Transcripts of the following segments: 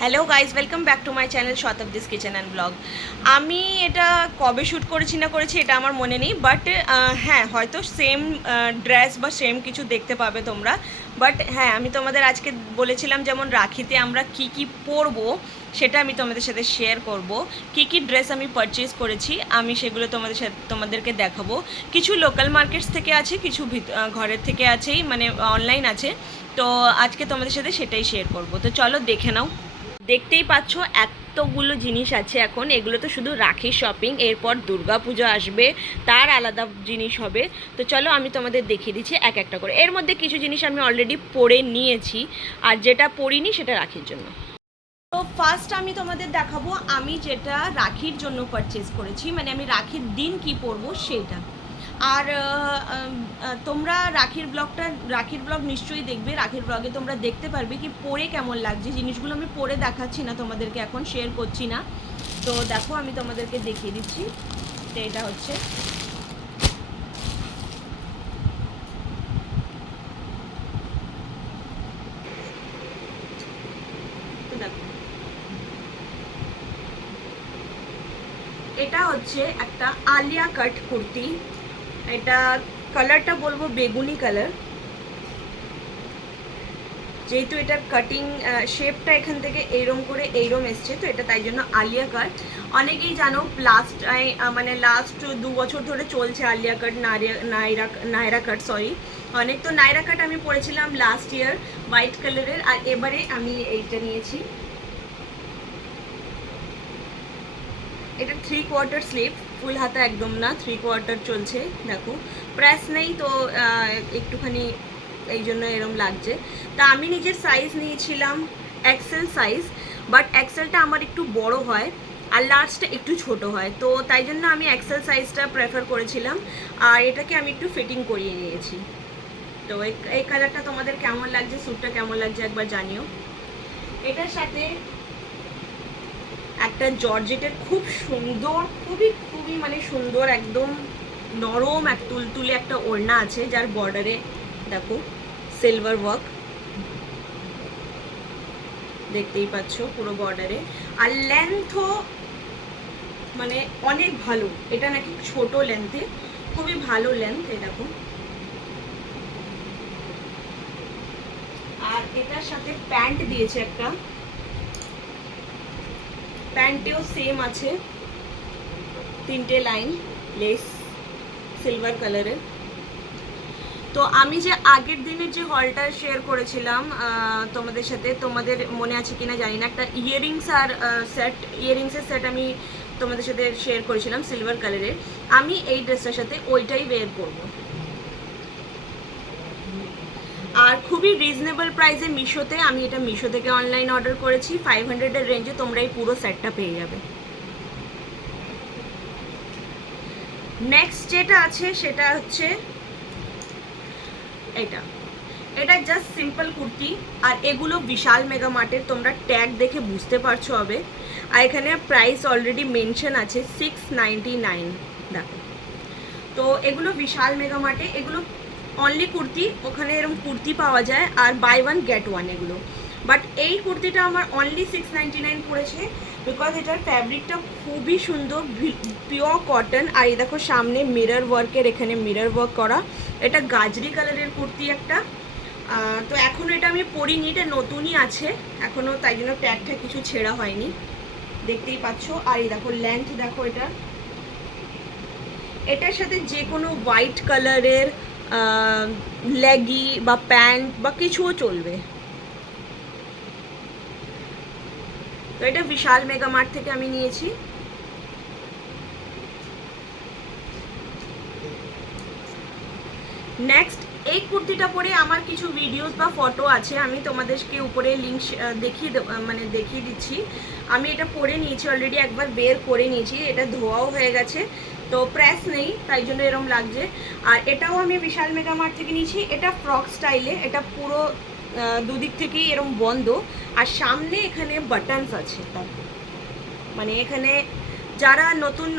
Hello guys welcome back to my channel Shatabdi's kitchen and blog আমি এটা কবে shoot করেছি না করেছি, এটা আমার মনে নেই বাট হ্যাঁ হয়তো সেম ড্রেস বা সেম কিছু দেখতে পাবে তোমরা বাট হ্যাঁ আমি তোমাদের আজকে বলেছিলাম যেমন রাখিতে আমরা কি কি পরবো, সেটা আমি তোমাদের সাথে শেয়ার করব। কি কি ড্রেস আমি পারচেজ করেছি, আমি সেগুলো তোমাদের সাথে, তোমাদেরকে দেখাবো। কিছু লোকাল মার্কেটস থেকে আছে, কিছু ঘরের থেকে আছেই মানে অনলাইন আছে, তো আজকে তোমাদের সাথে সেটাই শেয়ার করব। তো চলো দেখে নাও। দেখতেই পাচ্ছ এতগুলো জিনিস আছে এখন। এগুলো তো শুধু রাখি শপিং এরপর দুর্গা পুজো আসবে, তার আলাদা জিনিস হবে। তো চলো আমি তোমাদের দেখিয়ে দিচ্ছি এক একটা করে। এর মধ্যে কিছু জিনিস আমি অলরেডি পরে নিয়েছি, আর যেটা পরিনি সেটা রাখির জন্য। তো ফার্স্ট আমি তোমাদের দেখাবো আমি যেটা রাখির জন্য পারচেস করেছি মানে আমি রাখির দিন কি পরবো সেটা। আর তোমরা রাখির ব্লগটা, রাখির ব্লগ নিশ্চয়ই দেখবে। রাখির ব্লগে তোমরা দেখতে পারবে কি পরে কেমন লাগছে। জিনিসগুলো আমি পরে দেখাচ্ছি না, তোমাদেরকে এখন শেয়ার করছি না। তো দেখো, আমি তোমাদেরকে দেখিয়ে দিচ্ছি। তো এটা হচ্ছে। এটা হচ্ছে একটা আলিয়া কাট কুর্তি। এটা কালারটা বলব বেগুনি কালার যেহেতু এটার কাটিং শেপটা এখান থেকে এইরম করে এইরম এসছে, তো এটা তাই জন্য আলিয়া কাট অনেকেই জানো লাস্ট মানে লাস্ট দু বছর ধরে চলছে আলিয়া কাট নাইরা নাইরা কাট সরি অনেক তো নাইরা কাট আমি পড়েছিলাম লাস্ট ইয়ার হোয়াইট কালারের আর এবারে আমি এইটা নিয়েছি। এটা থ্রি কোয়ার্টার স্লিভ ফুল হাতা একদম না থ্রি কোয়ার্টার চলছে, দেখো। প্রেস নেই তো একটুখানি এই জন্য এরম লাগছে। তা আমি নিজের সাইজ নিয়েছিলাম এক্সেল সাইজ বাট এক্সেলটা আমার একটু বড় হয় আর লার্জটা একটু ছোট হয়। তো তাই জন্য আমি এক্সেল সাইজটা প্রেফার করেছিলাম আর এটাকে আমি একটু ফিটিং করিয়ে নিয়েছি। তো এই- কালারটা তোমাদের কেমন লাগছে স্যুটটা কেমন লাগছে একবার জানিও। এটার সাথে একটা জর্জেটের খুব সুন্দর, খুবই খুবই মানে সুন্দর একদম নরম এক তুলতুলে একটা ওড়না আছে যার বর্ডারে দেখো সিলভার ওয়ার্ক দেখতেই পাচ্ছ পুরো বর্ডারে আর লেন্থও মানে অনেক ভালো। এটা নাকি ছোট লেন্থে খুবই ভালো লেন্থ দেখো। আর এটার সাথে প্যান্ট দিয়েছে একটা। প্যান্টেও সেম আছে। তিনটে লাইন লেস সিলভার কালারের তো আমি যে আগের দিনের যে হলটা শেয়ার করেছিলাম তোমাদের সাথে, তোমাদের মনে আছে কিনা জানি না, একটা ইয়ারিংস আর সেট ইয়ারিংসের সেট আমি তোমাদের সাথে শেয়ার করেছিলাম সিলভার কালারের আমি এই ড্রেসটার সাথে ওইটাই বের করব। আর খুবই রিজনেবল প্রাইসে মিশোতে, আমি এটা মিশো থেকে অনলাইন অর্ডার করেছি ফাইভ হান্ড্রেডের রেঞ্জে তোমরা এই পুরো সেটটা পেয়ে যাবে। নেক্সট যেটা আছে, সেটা হচ্ছে এটা। এটা জাস্ট সিম্পল কুর্তি, আর এগুলো বিশাল মেগা মার্টের তোমরা ট্যাগ দেখে বুঝতে পারছ হবে। আর এখানে প্রাইস অলরেডি মেনশন আছে সিক্স নাইনটি নাইন দেখো। তো এগুলো বিশাল মেগা মার্টে এগুলো অনলি কুর্তি, ওখানে এরকম কুর্তি পাওয়া যায় আর বাই ওয়ান গেট ওয়ান এগুলো। বাট এই কুর্তিটা আমার অনলি সিক্স নাইনটি নাইন পড়েছে বিকজ এটার ফ্যাব্রিকটা খুবই সুন্দর পিওর কটন আর এই দেখো সামনে মিরর ওয়ার্কের এখানে মিরর ওয়ার্ক করা। এটা গাজরি কালারের কুর্তি একটা। তো এখন এটা আমি পরিনি, এটা নতুনই আছে। এখনও তাই জন্য ট্যাগটা কিছু ছেঁড়া হয়নি। দেখতেই পাচ্ছ। আর এই দেখো লেন্থ দেখো এটা। এটার সাথে যে কোনো হোয়াইট কালারের লেগি বা প্যান্ট বা কিছুও চলবে। তো এটা বিশাল মেগা মার্ট থেকে আমি নিয়েছি। নেক্সট এই কুর্তিটা পরে আমার কিছু ভিডিওস বা ফটো আছে, আমি তোমাদেরকে উপরে লিঙ্ক দেখিয়ে মানে দেখিয়ে দিচ্ছি। আমি এটা পরে নিয়েছি অলরেডি একবার বের করে নিয়েছি, এটা ধোয়াও হয়ে গেছে। তো প্রেস নেই, তাই জন্য এরম লাগছে। আর এটাও আমি বিশাল মেগা মার্ট থেকে নিয়েছি। এটা ফ্রক স্টাইলে এটা পুরো দুদিক থেকেই এরম বন্ধ। আর সামনে এখানে বাটনস আছে। মানে এখানে যারা নতুন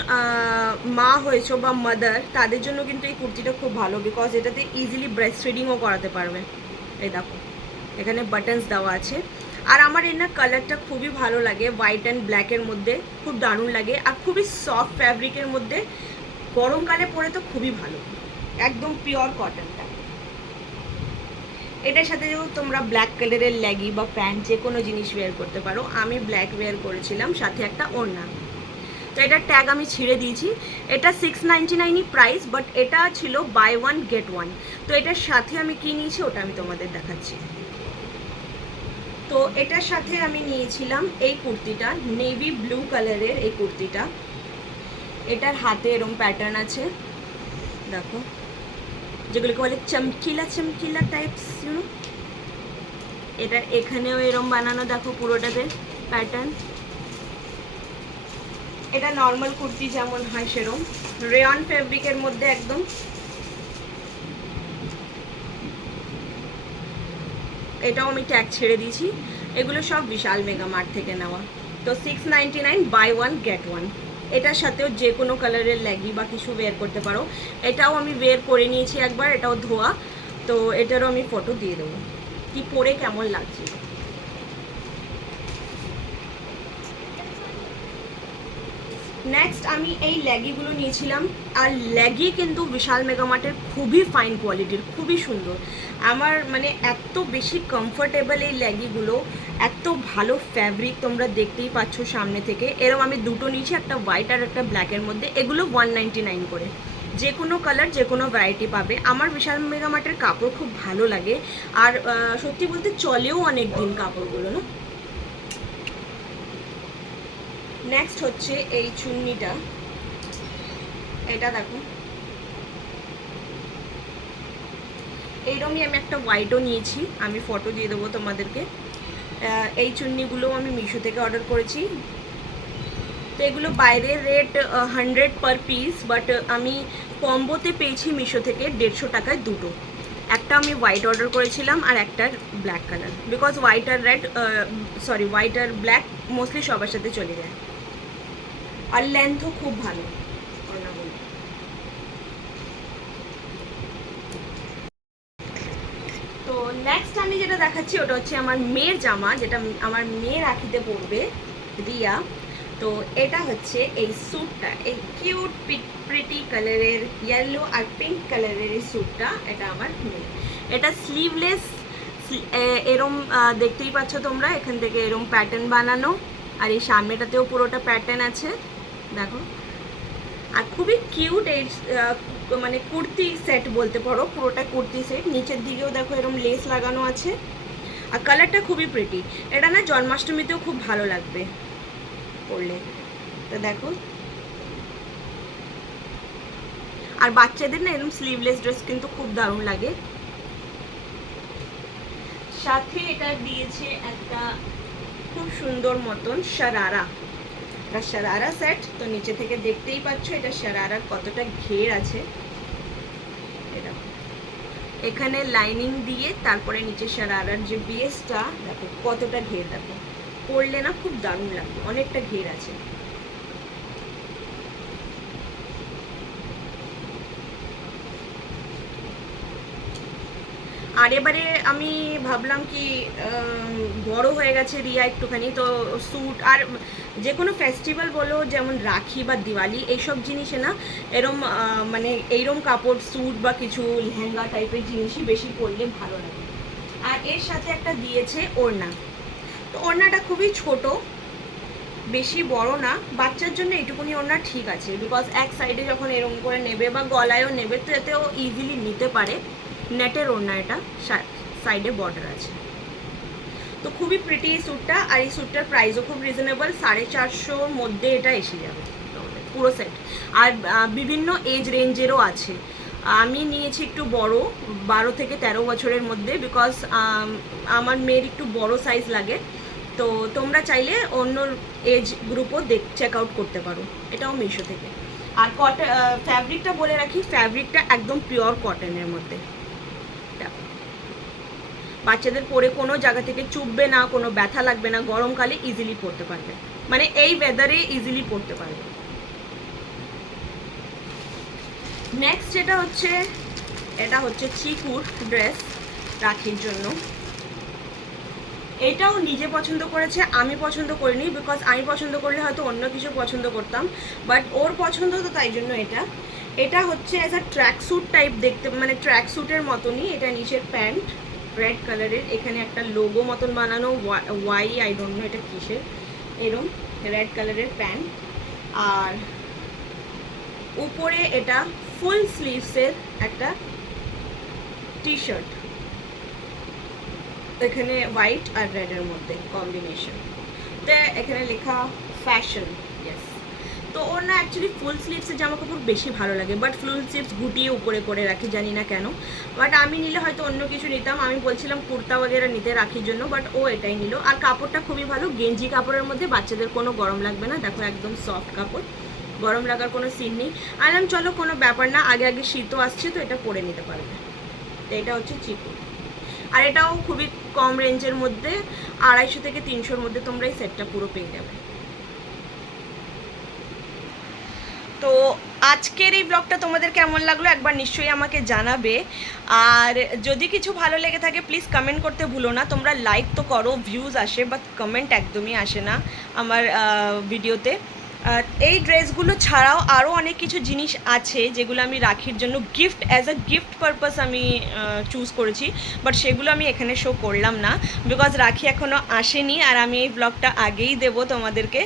মা হয়েছো বা মাদার তাদের জন্য কিন্তু এই কুর্তিটা খুব ভালো বিকজ এটাতে ইজিলি ব্রেস্ট ফিডিংও করাতে পারবে। এই দেখো, এখানে বাটনস দেওয়া আছে। আর আমার না কালারটা খুবই ভালো লাগে হোয়াইট অ্যান্ড ব্ল্যাকের মধ্যে, খুব দারুণ লাগে আর খুবই সফট ফ্যাব্রিকের মধ্যে গরমকালে পরে তো খুবই ভালো, একদম পিওর কটনটা এটার সাথে যেমন তোমরা ব্ল্যাক কালারের ল্যাগি বা প্যান্ট যে কোনো জিনিস ওয়্যার করতে পারো, আমি ব্ল্যাক ওয়্যার করেছিলাম, সাথে একটা ওড়না। তো এটার ট্যাগ আমি ছিঁড়ে দিয়েছি, এটা সিক্স নাইনটি নাইনই প্রাইস বাট এটা ছিল বাই ওয়ান গেট ওয়ান তো এটার সাথে আমি কী নিয়েছি, ওটা আমি তোমাদের দেখাচ্ছি। তো এটার সাথে আমি নিয়েছিলাম এই কুর্তিটা নেভি ব্লু কালারের এই কুর্তিটা। এটার হাতে এরম প্যাটার্ন আছে। দেখো। যেগুলোকে বলে চমকিলা চমকিলা টাইপস ইউনো এটার এখানেও এরম বানানো, দেখো পুরোটাতে প্যাটার্ন এটা নর্মাল কুর্তি যেমন হয় সেরম। রেয়ন ফেব্রিকের মধ্যে একদম এটাও আমি ট্যাগ ছেড়ে দিয়েছি। এগুলো সব বিশাল মেগা মার্ট থেকে নেওয়া। তো six ninety nine buy one get one এটার সাথেও যে কোনো কালারের ল্যাগি বা কিছু ওয়ের করতে পারো। এটাও আমি ওয়ের করে নিয়েছি একবার, এটাও ধোয়া। তো এটারও আমি ফটো দিয়ে দেবো। কি পরে কেমন লাগছে? নেক্সট আমি এই ল্যাগিগুলো নিয়েছিলাম। আর ল্যাগি কিন্তু বিশাল মেগামার্টের খুবই ফাইন কোয়ালিটির খুবই সুন্দর। আমার মানে এত বেশি কমফোর্টেবল এই ল্যাগিগুলো এত ভালো ফ্যাব্রিক তোমরা দেখতেই পাচ্ছ সামনে থেকে। এরকম আমি দুটো নিয়েছি, একটা হোয়াইট আর একটা ব্ল্যাকের মধ্যে। এগুলো ওয়ান করে। যে কোনো কালার যে কোনো ভ্যারাইটি পাবে। আমার বিশাল মেগামার্টের কাপড় খুব ভালো লাগে। আর সত্যি বলতে চলেও অনেক দিন কাপড়গুলো, না? নেক্সট হচ্ছে এই চুন্নিটা। এটা দেখো। এইরকমই আমি একটা হোয়াইটও নিয়েছি। আমি ফটো দিয়ে দেবো তোমাদেরকে। এই চুন্নিগুলো আমি মিশো থেকে অর্ডার করেছি। তো এগুলো বাইরের rate hundred per piece but আমি কম্বোতে পেয়েছি মিশো থেকে দেড়শো টাকায় দুটো। একটা আমি হোয়াইট অর্ডার করেছিলাম আর একটা ব্ল্যাক কালার বিকজ হোয়াইট আর রেড সরি হোয়াইট আর ব্ল্যাক মোস্টলি সবার সাথে চলে যায়। আর লেন্থও খুব ভালো। তো নেক্সট আমি যেটা দেখাচ্ছি, ওটা হচ্ছে আমার মেয়ের জামা, যেটা আমার মেয়ে রাখিতে পড়বে রিয়া। তো এটা হচ্ছে এই স্যুটটা এই কিউট প্রিটি কালারের ইয়েলো আর পিঙ্ক কালারের এই স্যুটটা এটা আমার মেয়ে। এটা স্লিভলেস এরম দেখতেই পাচ্ছ তোমরা, এখান থেকে এরম প্যাটার্ন বানানো, আর এই সামনেটাতেও পুরোটা প্যাটার্ন আছে। দেখো। আর খুবই কিউট এই মানে কুর্তি সেট বলতে পারো, পুরোটা কুর্তি সেট নিচের দিকেও দেখো এরকম লেস লাগানো আছে। আর কালারটা খুবই প্রিটি এটা না জন্মাষ্টমীতেও খুব ভালো লাগবে পরলে। তো দেখো। আর বাচ্চাদের না এরকম স্লিভলেস ড্রেস কিন্তু খুব দারুণ লাগে। সাথে এটা দিয়েছে একটা খুব সুন্দর মতন শারারা। এটা শারারা সেট তো নিচে থেকে দেখতেই পাচ্ছ এটা শারারার কতটা ঘের আছে। এখানে লাইনিং দিয়ে তারপরে নিচে শারারার যে বেসটা দেখো কতটা ঘের, দেখো। পরলে না খুব দারুণ লাগবে, অনেকটা ঘের আছে। আর এবারে আমি ভাবলাম কি বড় হয়ে গেছে রিয়া একটুখানি, তো স্যুট আর যে কোনো ফেস্টিভ্যাল বলো, যেমন রাখি বা দিওয়ালি, এইসব জিনিসে না এরম মানে এইরম কাপড় স্যুট বা কিছু লেহেঙ্গা টাইপের জিনিসই বেশি পরলে ভালো লাগে। আর এর সাথে একটা দিয়েছে ওড়না। তো ওড়নাটা খুবই ছোট, বেশি বড় না, বাচ্চার জন্য এইটুকুনি ওড়না ঠিক আছে। বিকজ এক সাইডে যখন এরকম করে নেবে বা গলায়ও নেবে, তো এতেও ইজিলি নিতে পারে। নেটের ওড়না এটা সাইডে বর্ডার আছে। তো খুবই প্রিটি এই স্যুটটা আর এই স্যুটটার প্রাইসও খুব রিজনেবল সাড়ে চারশোর মধ্যে এটা এসে যাবে পুরো সেট আর বিভিন্ন এজ রেঞ্জেরও আছে। আমি নিয়েছি একটু বড়, বারো থেকে তেরো বছরের মধ্যে বিকজ আমার মেয়ের একটু বড় সাইজ লাগে। তো তোমরা চাইলে অন্য এজ গ্রুপও দেখ চেক আউট করতে পারো। এটাও মিশো থেকে। আর কট ফ্যাব্রিকটা বলে রাখি ফ্যাব্রিকটা একদম পিওর কটনের মধ্যে। বাচ্চাদের পরে কোনো জায়গা থেকে চুপবে না, কোনো ব্যথা লাগবে না, গরমকালে ইজিলি পরতে পারবে। মানে এই ওয়েদারে ইজিলি পরতে পারবে। নেক্সট যেটা হচ্ছে, এটা হচ্ছে চিকুর ড্রেস রাখির জন্য। এটাও নিজে পছন্দ করেছে, আমি পছন্দ করিনি বিকজ আমি পছন্দ করলে হয়তো অন্য কিছু পছন্দ করতাম। বাট ওর পছন্দ তো তাই জন্য এটা। এটা হচ্ছে as a track suit type দেখতে মানে ট্র্যাক স্যুটের মতনই, এটা নিচের প্যান্ট। রেড কালারের এখানে একটা লোগো মতন বানানো ওয়াই আই ডোন্ট নো এটা কিসের। এরম রেড কালারের প্যান্ট আর উপরে এটা ফুল স্লিভসের একটা টি শার্ট এখানে হোয়াইট আর রেডের মধ্যে কম্বিনেশন তো এখানে লেখা ফ্যাশন তো ওর না অ্যাকচুয়ালি ফুল স্লিভসের জামা কাপড় বেশি ভালো লাগে বাট ফুল স্লিভস গুটিয়ে উপরে করে রাখি, জানি না কেন। বাট আমি নিলে হয়তো অন্য কিছু নিতাম, আমি বলছিলাম কুর্তা বগেরা নিতে রাখির জন্য বাট ও এটাই নিল। আর কাপড়টা খুবই ভালো, গেঞ্জি কাপড়ের মধ্যে বাচ্চাদের কোনো গরম লাগবে না, দেখো একদম সফট কাপড়, গরম লাগার কোনো সিন নেই। আর আলাম চলো, কোনো ব্যাপার না, আগে আগে শীতও আসছে, তো এটা পরে নিতে পারবে। তো এটা হচ্ছে চিকু। আর এটাও খুবই কম রেঞ্জের মধ্যে, আড়াইশো থেকে তিনশোর মধ্যে তোমরা এই সেটটা পুরো পেয়ে যাবে তো আজকের এই ব্লগটা তোমাদের কেমন লাগল একবার নিশ্চয়ই আমাকে জানাবে। আর যদি কিছু ভালো লেগে থাকে প্লিজ কমেন্ট করতে ভুলো না। তোমরা লাইক তো করো ভিউজ আসে বাট কমেন্ট একদমই আসে না আমার ভিডিওতে এই ড্রেসগুলো ছাড়াও আরও অনেক কিছু জিনিস আছে যেগুলো আমি রাখির জন্য gift as a gift purpose আমি চুজ করেছি বাট সেগুলো আমি এখানে শো করলাম না বিকজ রাখি এখনও আসেনি আর আমি এই ব্লগটা আগেই দেবো তোমাদেরকে।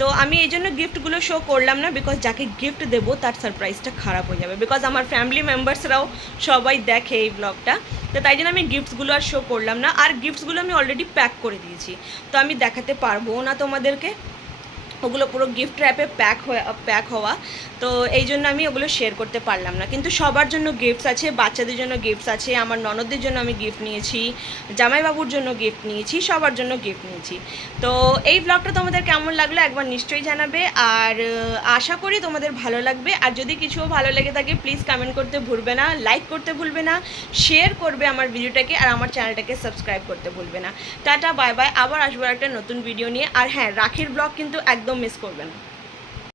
তো আমি এই জন্য গিফটগুলো শো করলাম না বিকজ যাকে গিফট দেবো তার সারপ্রাইজটা খারাপ হয়ে যাবে বিকজ আমার ফ্যামিলি মেম্বার্সরাও সবাই দেখে এই ব্লগটা তো তাই জন্য আমি গিফটসগুলো আর শো করলাম না, আর গিফটসগুলো আমি অলরেডি প্যাক করে দিয়েছি। তো আমি দেখাতে পারব না তোমাদেরকে। ওগুলো পুরো গিফট র্যাপে প্যাক হয়ে প্যাক হওয়া। তো এই জন্য আমি ওগুলো শেয়ার করতে পারলাম না। কিন্তু সবার জন্য গিফটস আছে, বাচ্চাদের জন্য গিফটস আছে, আমার ননদদের জন্য আমি গিফট নিয়েছি, জামাইবাবুর জন্য গিফট নিয়েছি, সবার জন্য গিফট নিয়েছি। তো এই ব্লগটা তোমাদের কেমন লাগল একবার নিশ্চয়ই জানাবে। আর আশা করি তোমাদের ভালো লাগবে। আর যদি কিছু ভালো লেগে থাকে প্লিজ কমেন্ট করতে ভুলবে না লাইক করতে ভুলবে না শেয়ার করবে আমার ভিডিওটাকে আর আমার চ্যানেলটাকে সাবস্ক্রাইব করতে ভুলবে না। টাটা বাই বাই আবার আসব একটা নতুন ভিডিও নিয়ে। আর হ্যাঁ রাখির ব্লগ কিন্তু একদম মিস করবে না।